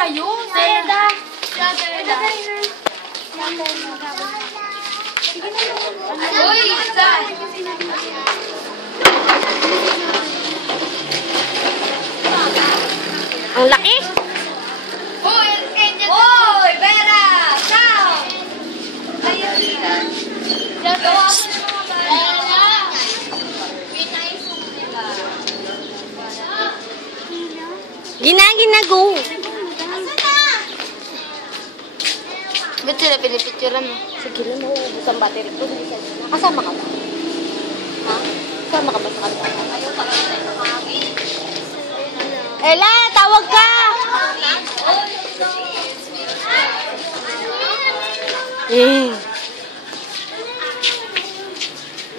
kayo. Seda. Uy, isa. Ang laki. Uy, Uy, Vera! Ciao! Ayun. Dalawa ako ng mga bala. Pinaisong nila. Gina, go. Ba't sila pinipicturan mo? Sige lang, nauubos ang battery ko. Kasama ka ba? Ha? Kasama ka ba sa kanila? Ayaw pa kita sa kami. Ella, tawag ka!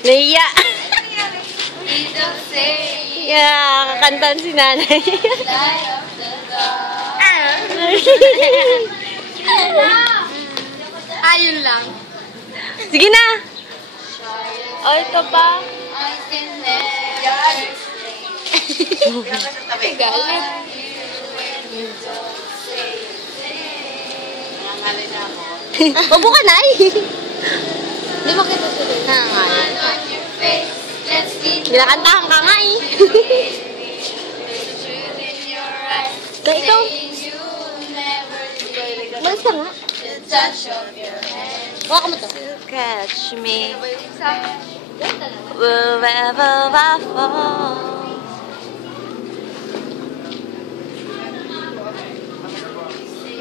Leia! Yeah, kakantan si nanay. Ayun lang. Sige na! Oh, ito pa. I can never explain. Galit. Babo ka na eh. Di ba kita sila? Ginakantahan ka nga eh. Kaya ikaw. Malas ka nga. Huwag mo to. Catch me wherever I fall.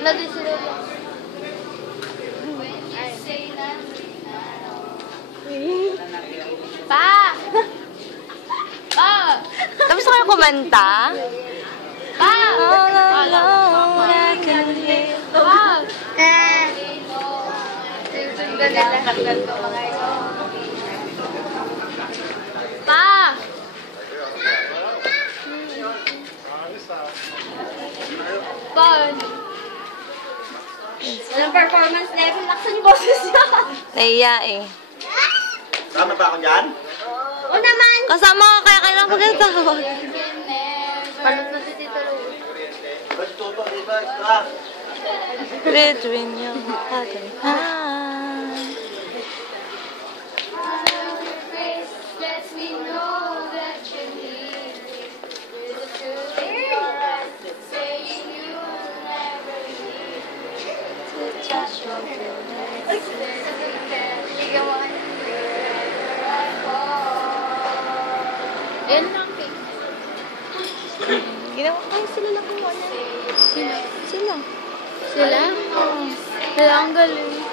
Lagi sila. Pa! Pa! Tapos kayo kumanta? Pa! All alone, I can hear. Pa! Sundan nila. Pa! Pa! Anong performance level? Laksan yung boses niya. Naiya eh. Tama ba ako dyan? O naman. Kasama ka kaya kailangan pagkatawag. Palot na si Tito Lu. Ba't tuto? Diba? Extra? Between your heart and hand. Lets me know that you need me. There's a truth in your eyes that's saying you'll never leave me. To touch your feelings. There's a big band, bigyan mo ka wherever I fall. Yan lang, Pink. Ginawa kayo sila lang kung ano. Sila? Sila. Sila? Oo. Sila ang galing.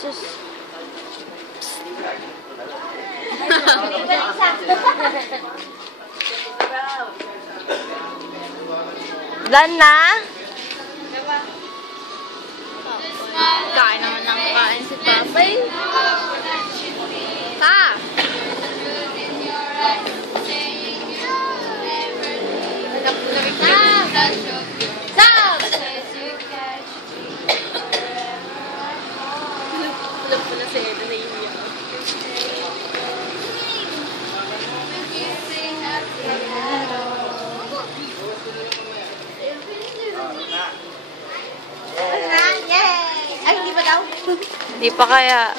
Sus. Done na? Kain naman ng kain si Papay. Ha? Stop! Alam ko na si Eda na iiyak. Ay, hindi ba daw? Hindi pa kaya.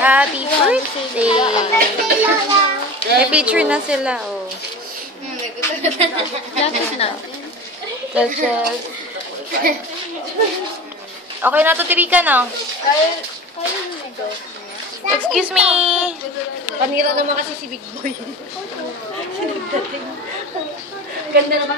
Happy birthday! May picture na sila, oh. Lapit natin. That's it. Okay na to, Tirika, no? Excuse me! Kanira naman kasi si Big Boy. Ganda naman.